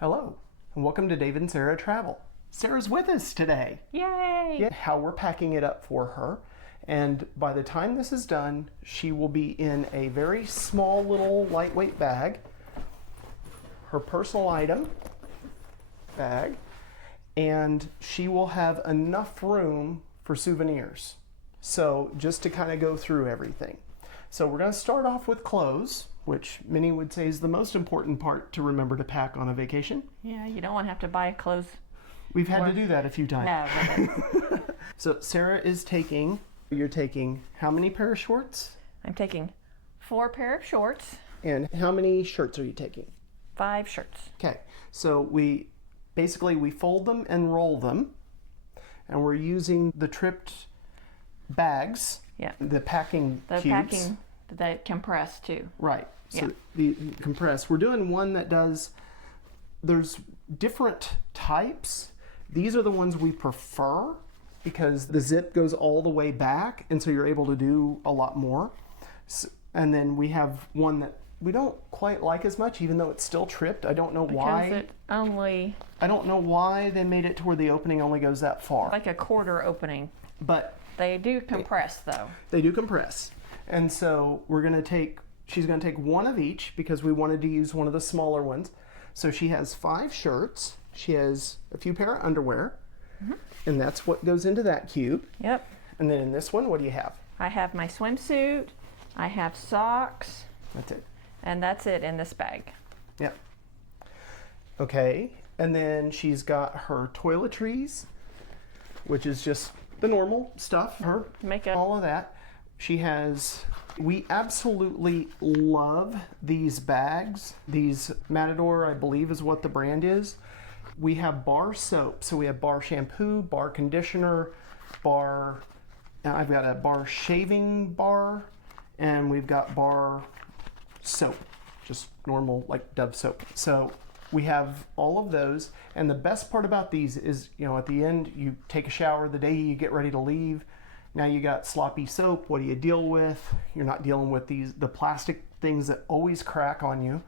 Hello, and welcome to Dave and Sarah Travel. Sarah's with us today. Yay! Yeah, how we're packing it up for her. And by the time this is done, she will be in a very small little lightweight bag, her personal item bag, and she will have enough room for souvenirs. So just to kind of go through everything. So we're going to start off with clothes, which many would say is the most important part to remember to pack on a vacation. Yeah, you don't want to have to buy clothes. We've had to do that a few times. No, So Sarah is you're taking how many pair of shorts? I'm taking 4 pair of shorts, And how many shirts are you taking? 5 shirts. Okay, so we fold them and roll them, and we're using the tripped bags, Yeah. the packing The cubes. packing that compress too. Right, so Yeah. the compress. We're doing one that there's different types. These are the ones we prefer because the zip goes all the way back, and so you're able to do a lot more. And then we have one that we don't quite like as much, even though it's still tripped. I don't know why. Because it only, I don't know why they made it to where the opening only goes that far. like a quarter opening. But They do compress though. they do compress. And so she's gonna take one of each because we wanted to use one of the smaller ones. So she has 5 shirts. She has a few pair of underwear. And that's what goes into that cube. Yep. And then in this one, what do you have? I have my swimsuit, I have socks, That's it. and that's it in this bag. Yep. Okay. And then she's got her toiletries, which is just the normal stuff. Her Makeup. all of that. We absolutely love these bags. These Matador, I believe, is what the brand is. We have bar soap. So we have bar shampoo, bar conditioner, I've got a bar shaving bar, and we've got bar soap, just normal like Dove soap. So we have all of those. And the best part about these is, at the end, you take a shower the day you get ready to leave. Now you got sloppy soap. What do you deal with? You're not dealing with the plastic things that always crack on you.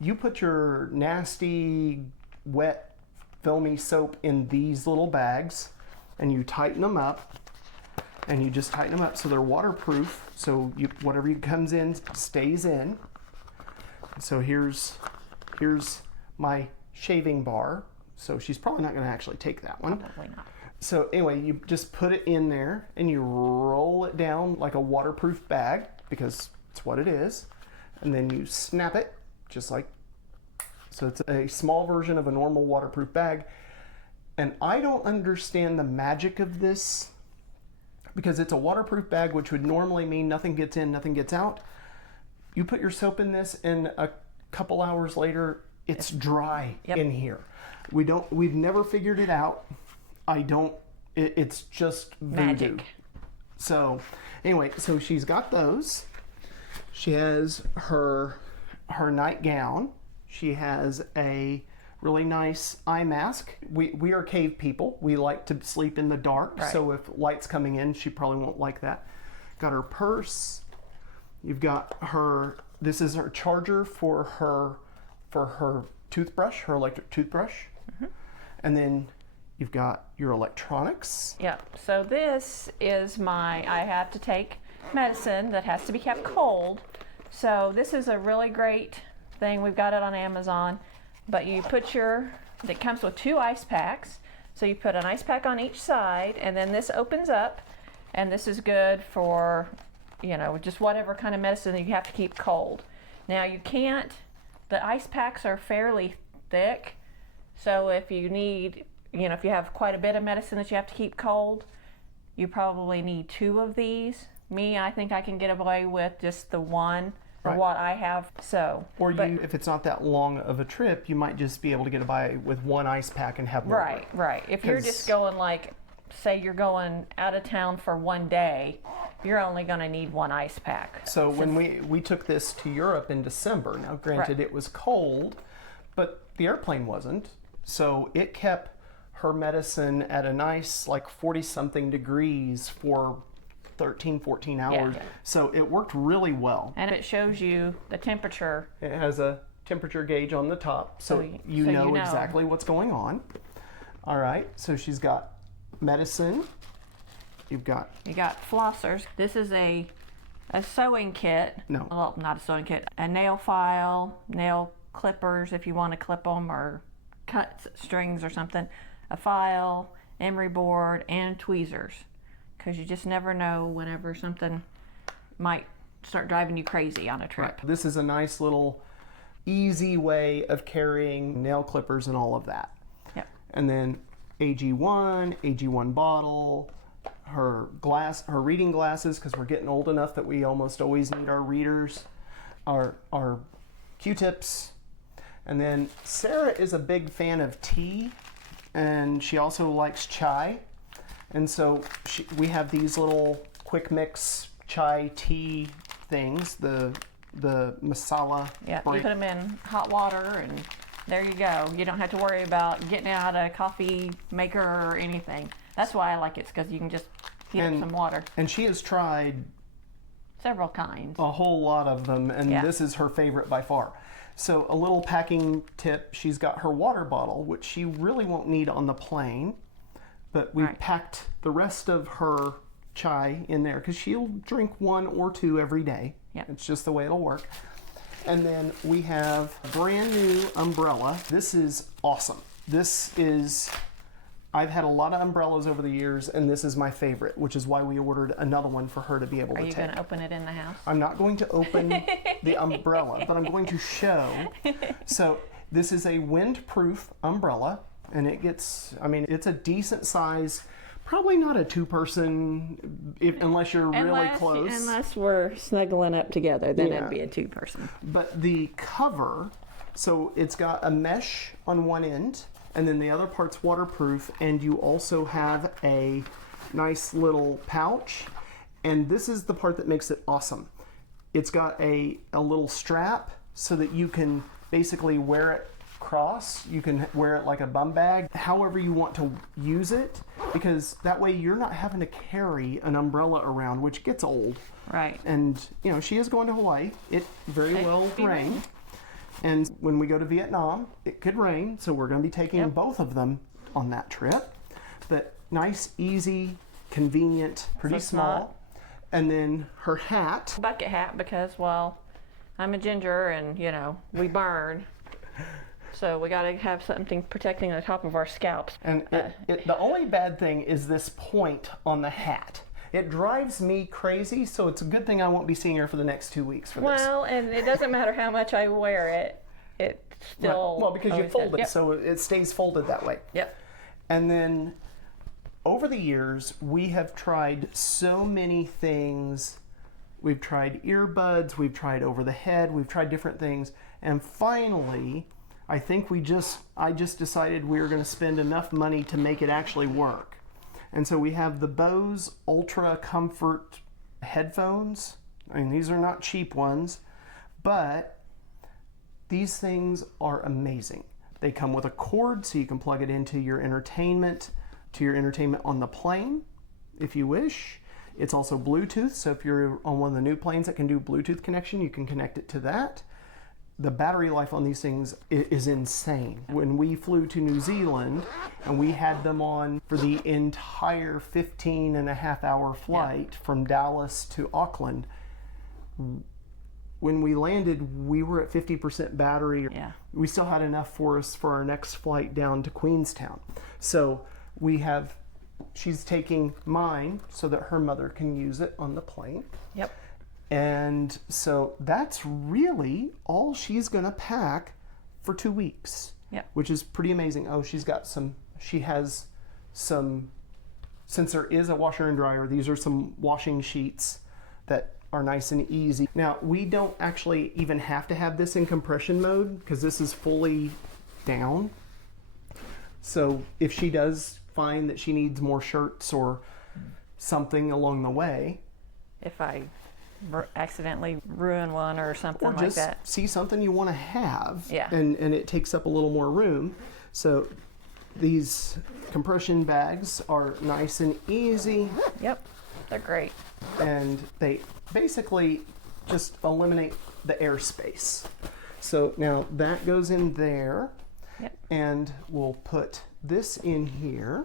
You put your nasty, wet, filmy soap in these little bags and you tighten them up, and you just tighten them up so they're waterproof. So whatever comes in stays in. So here's my shaving bar. So she's probably not going to actually take that one. Probably not. So anyway, you just put it in there and you roll it down like a waterproof bag because it's what it is. And then you snap it so it's a small version of a normal waterproof bag. And I don't understand the magic of this because it's a waterproof bag, which would normally mean nothing gets in, nothing gets out. You put your soap in this and a couple hours later, it's dry in here. We've never figured it out. It's just voodoo. Magic. So anyway, so she's got those. She has her nightgown. She has a really nice eye mask. We are cave people. We like to sleep in the dark. Right. So if light's coming in, she probably won't like that. Got her purse. You've got this is her charger for her toothbrush, her electric toothbrush. And then you've got your electronics. Yep. So this is I have to take medicine that has to be kept cold. So this is a really great thing. We've got it on Amazon. But you put it comes with 2 ice packs. So you put an ice pack on each side, and then this opens up, and this is good for, just whatever kind of medicine that you have to keep cold. Now the ice packs are fairly thick. So if you need, if you have quite a bit of medicine that you have to keep cold, you probably need 2 of these. I think I can get away with just the one for Right. what I have. If it's not that long of a trip, you might just be able to get by with 1 ice pack and have more. Right. If you're just going say you're going out of town for one day, you're only going to need 1 ice pack. So when we took this to Europe in December, now granted it was cold, but the airplane wasn't. So it kept her medicine at a nice 40-something degrees for 13, 14 hours. Yeah. So it worked really well. And it shows you the temperature. It has a temperature gauge on the top, so So you you know know. exactly what's going on. All right, so she's got medicine. You got flossers. This is a sewing kit. No. Well, not a sewing kit. A nail file, nail clippers if you want to clip them or cut strings or something. A file, emery board, and tweezers. Because you just never know whenever something might start driving you crazy on a trip. This is a nice little easy way of carrying nail clippers and all of that. Yep. And then AG1 bottle, her reading glasses, because we're getting old enough that we almost always need our readers, our Q-tips. And then Sarah is a big fan of tea, and she also likes chai. And so we have these little quick mix chai tea things, the masala. Yeah, you put them in hot water and there you go. You don't have to worry about getting out a coffee maker or anything. That's why I like it, because you can just heat up some water. And she has tried several kinds. A whole lot of them, and this is her favorite by far. So a little packing tip, she's got her water bottle, which she really won't need on the plane, but we've packed the rest of her chai in there because she'll drink 1 or 2 every day. Yep. It's just the way it'll work. And then we have a brand new umbrella. This is awesome. I've had a lot of umbrellas over the years, and this is my favorite, which is why we ordered another one for her to be able to take. Are you going to open it in the house? I'm not going to open the umbrella, but I'm going to show. So this is a windproof umbrella, and it's a decent size, probably not a 2-person, unless you're really close. Unless we're snuggling up together, then it'd be a 2-person. But the cover, so it's got a mesh on one end, and then the other part's waterproof, and you also have a nice little pouch, and this is the part that makes it awesome. It's got a little strap so that you can basically wear it cross. You can wear it like a bum bag, however you want to use it, because that way you're not having to carry an umbrella around, which gets old. Right. And, she is going to Hawaii. It very well rain. And when we go to Vietnam, it could rain, so we're going to be taking both of them on that trip. But nice, easy, convenient, pretty small. And then her hat. Bucket hat, because, well, I'm a ginger and, we burn. So we got to have something protecting the top of our scalps. And the only bad thing is this point on the hat. It drives me crazy, so it's a good thing I won't be seeing her for the next 2 weeks for this. Well, and it doesn't matter how much I wear it, it still... Well, because you fold it, so it stays folded that way. Yep. And then, over the years, we have tried so many things. We've tried earbuds, we've tried over the head, we've tried different things, and finally, I think I just decided we were going to spend enough money to make it actually work. And so we have the Bose Ultra Comfort headphones. I mean, these are not cheap ones, but these things are amazing. They come with a cord, so you can plug it into your entertainment on the plane, if you wish. It's also Bluetooth, so if you're on one of the new planes that can do Bluetooth connection, you can connect it to that. The battery life on these things is insane. When we flew to New Zealand and we had them on for the entire 15.5-hour flight from Dallas to Auckland, when we landed, we were at 50% battery. Yeah. We still had enough for us for our next flight down to Queenstown. So she's taking mine so that her mother can use it on the plane. Yep. And so that's really all she's going to pack for 2 weeks. Yep. Which is pretty amazing. Oh, she has some, since there is a washer and dryer, these are some washing sheets that are nice and easy. Now, we don't actually even have to have this in compression mode because this is fully down. So if she does find that she needs more shirts or something along the way. If I accidentally ruin one or something or like just that. see something you want to have, Yeah. and it takes up a little more room. So these compression bags are nice and easy. Yep, they're great. And they basically just eliminate the airspace. So now that goes in there. Yep. And we'll put this in here.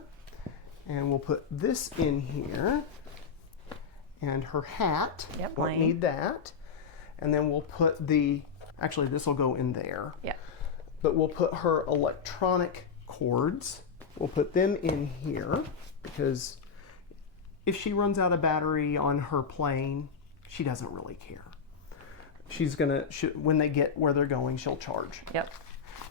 And we'll put this in here. And her hat. Yep, Won't plain. need that. And then we'll put actually this will go in there. Yeah. But we'll put her electronic cords. We'll put them in here because if she runs out of battery on her plane, she doesn't really care. She's gonna, when they get where they're going, she'll charge. Yep.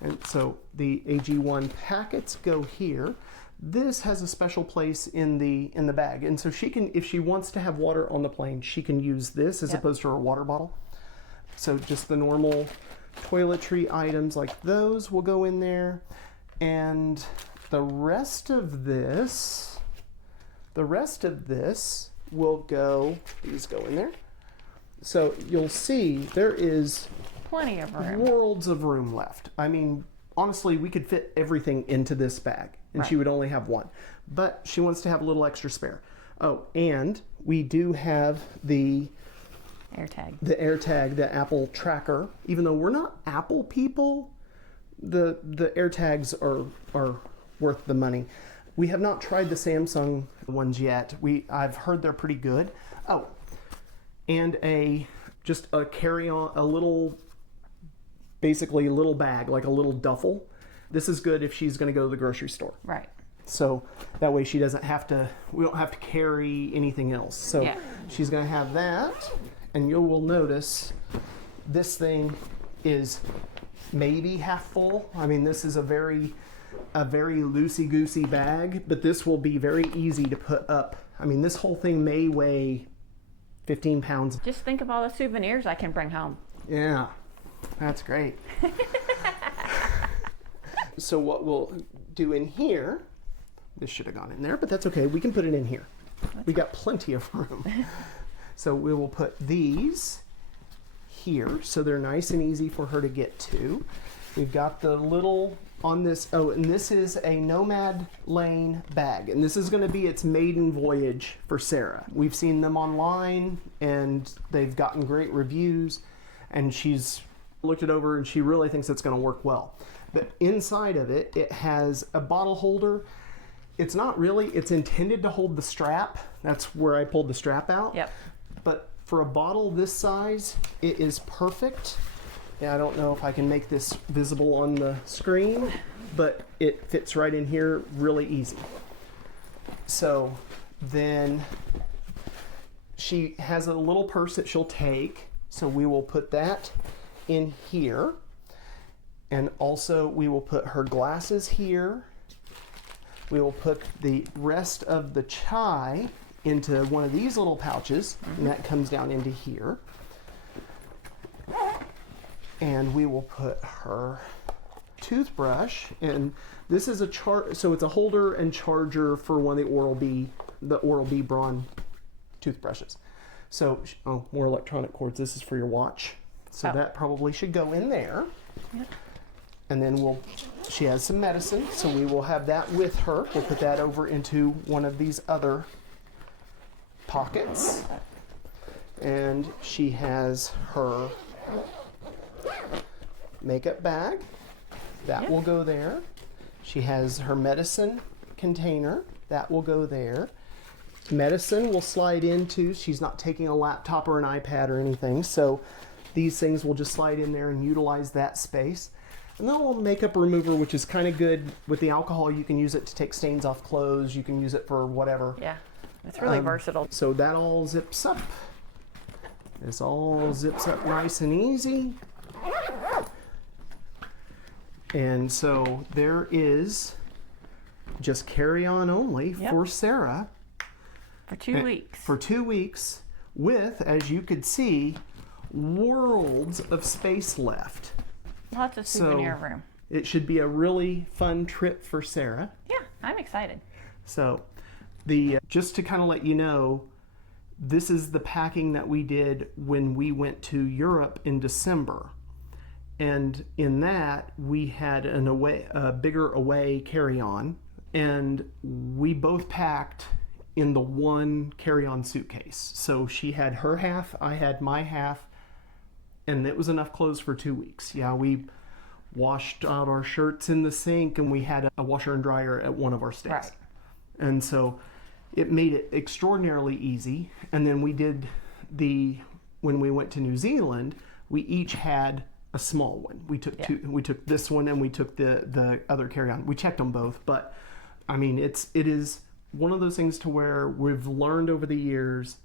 And so the AG1 packets go here. This has a special place in the bag, and so she can, if she wants to have water on the plane, she can use this as opposed to her water bottle. So just the normal toiletry items like those will go in there, and the rest of this will go. These go in there. So you'll see there is Plenty of room. worlds of room left. I mean, honestly, we could fit everything into this bag, and she would only have one. But she wants to have a little extra spare. Oh, and we do have the AirTag, the Apple tracker. Even though we're not Apple people, the AirTags are worth the money. We have not tried the Samsung ones yet. I've heard they're pretty good. Oh, and just a carry-on, basically a little bag, like a little duffel. This is good if she's going to go to the grocery store. Right. So that way she doesn't have to, we don't have to carry anything else. So she's going to have that, and you will notice this thing is maybe half full. I mean, this is a very loosey-goosey bag, but this will be very easy to put up. I mean, this whole thing may weigh 15 pounds. Just think of all the souvenirs I can bring home. Yeah, that's great. So what we'll do in here, this should have gone in there, but that's okay. We can put it in here. We got plenty of room. So we will put these here so they're nice and easy for her to get to. We've got the little on this, and this is a Nomad Lane bag, and this is going to be its maiden voyage for Sarah. We've seen them online and they've gotten great reviews, and she's looked it over and she really thinks it's going to work well. But inside of it, it has a bottle holder. It's not really, it's intended to hold the strap. That's where I pulled the strap out. Yep. But for a bottle this size, it is perfect. Yeah, I don't know if I can make this visible on the screen, but it fits right in here really easy. So then she has a little purse that she'll take. So we will put that in here. And also we will put her glasses here. We will put the rest of the chai into one of these little pouches, and that comes down into here. And we will put her toothbrush, and this is so it's a holder and charger for one of the Oral-B Braun toothbrushes. So, more electronic cords. This is for your watch. So that probably should go in there. Yep. And then she has some medicine, so we will have that with her. We'll put that over into one of these other pockets. And she has her makeup bag. That will go there. She has her medicine container. That will go there. Medicine will slide into, she's not taking a laptop or an iPad or anything, so these things will just slide in there and utilize that space. And then a little makeup remover, which is kind of good. With the alcohol, you can use it to take stains off clothes. You can use it for whatever. Yeah, it's really versatile. So that all zips up. This all zips up nice and easy. And so there is just carry-on only for Sarah. For 2 weeks. For 2 weeks with, as you could see, worlds of space left. Lots of souvenir room. It should be a really fun trip for Sarah. Yeah, I'm excited. So just to kind of let you know, this is the packing that we did when we went to Europe in December. And in that, we had a bigger away carry-on, and we both packed in the one carry-on suitcase. So she had her half, I had my half, and it was enough clothes for 2 weeks. Yeah, we washed out our shirts in the sink, and we had a washer and dryer at one of our stays. Right. And so it made it extraordinarily easy. And then we did when we went to New Zealand, we each had a small one. We took two. We took this one, and we took the other carry-on. We checked them both, but I mean, it is one of those things to where we've learned over the years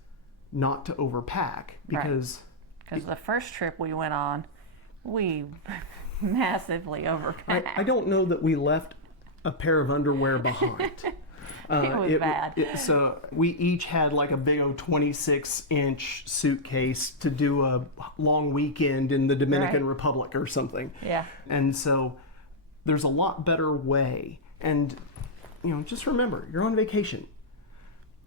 not to overpack, because the first trip we went on, we massively overpacked. I don't know that we left a pair of underwear behind. It was bad. So we each had like a big old 26-inch suitcase to do a long weekend in the Dominican Republic or something. Yeah. And so there's a lot better way. And, just remember, you're on vacation.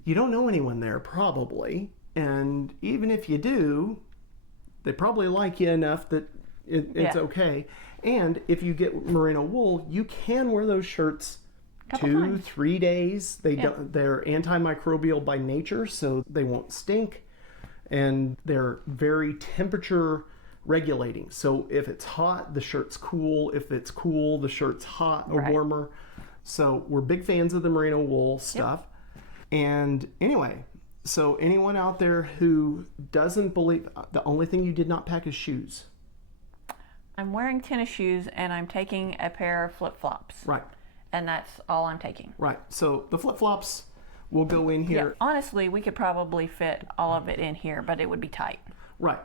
You don't know anyone there, probably. And even if you do, they probably like you enough that it's okay. And if you get merino wool, you can wear those shirts 2-3 days. They're antimicrobial by nature, so they won't stink, and they're very temperature regulating. So if it's hot, the shirt's cool. If it's cool, the shirt's hot or warmer. So we're big fans of the merino wool stuff. And anyway, so anyone out there who doesn't believe, the only thing you did not pack is shoes. I'm wearing tennis shoes, and I'm taking a pair of flip-flops. Right. And that's all I'm taking. Right. So the flip-flops will go in here. Yeah, honestly, we could probably fit all of it in here, but it would be tight. Right.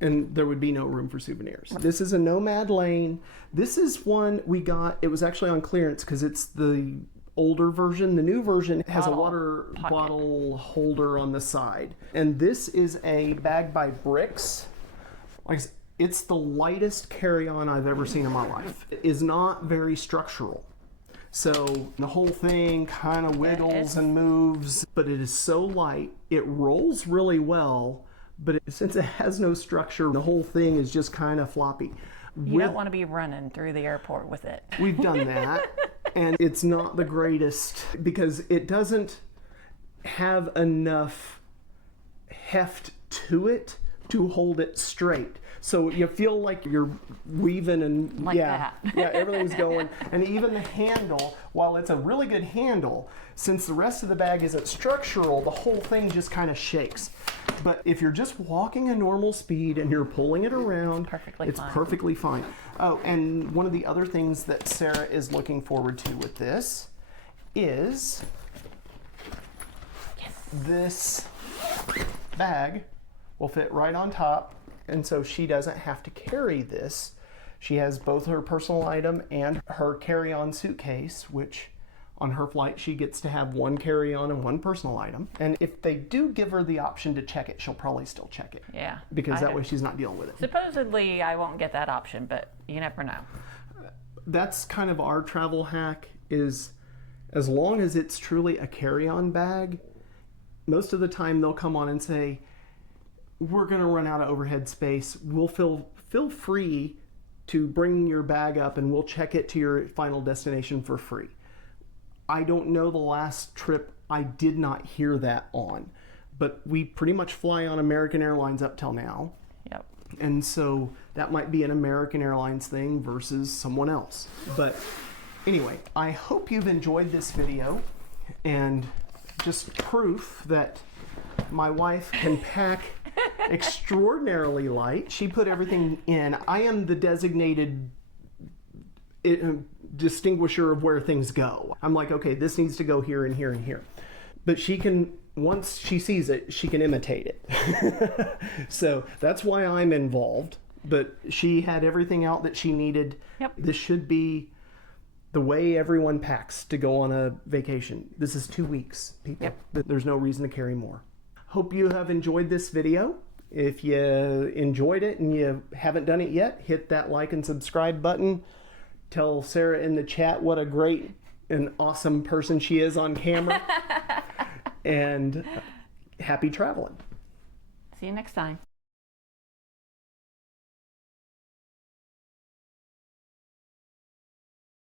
And there would be no room for souvenirs. This is a Nomad Lane. This is one we got. It was actually on clearance because it's the older version. The new version has a water bottle holder on the side. And this is a bag by Bricks. Like I said, it's the lightest carry-on I've ever seen in my life. It is not very structural. So the whole thing kind of wiggles and moves, but it is so light. It rolls really well, but since it has no structure, the whole thing is just kind of floppy. You don't want to be running through the airport with it. We've done that, and it's not the greatest because it doesn't have enough heft to it to hold it straight. So you feel like you're weaving and like that. Everything's going. And even the handle, while it's a really good handle, since the rest of the bag isn't structural, the whole thing just kind of shakes. But if you're just walking a normal speed and you're pulling it around, it's perfectly fine. Oh, and one of the other things that Sarah is looking forward to with this is this bag will fit right on top. And so she doesn't have to carry this. She has both her personal item and her carry-on suitcase, which on her flight she gets to have one carry-on and one personal item. And if they do give her the option to check it, she'll probably still check it. Yeah. Because that way she's not dealing with it. Supposedly I won't get that option, but you never know. That's kind of our travel hack, is as long as it's truly a carry-on bag, most of the time they'll come on and say, we're going to run out of overhead space. We'll feel free to bring your bag up and we'll check it to your final destination for free. I don't know the last trip I did not hear that on, but we pretty much fly on American Airlines up till now. Yep. And so that might be an American Airlines thing versus someone else. But anyway, I hope you've enjoyed this video and just proof that my wife can pack extraordinarily light. She put everything in. I am the designated distinguisher of where things go. I'm like, okay, this needs to go here and here and here. But she can, once she sees it, she can imitate it. So that's why I'm involved. But she had everything out that she needed. Yep. This should be the way everyone packs to go on a vacation. This is 2 weeks, people. Yep. There's no reason to carry more. Hope you have enjoyed this video. If you enjoyed it and you haven't done it yet, hit that like and subscribe button. Tell Sarah in the chat what a great and awesome person she is on camera. And happy traveling. See you next time.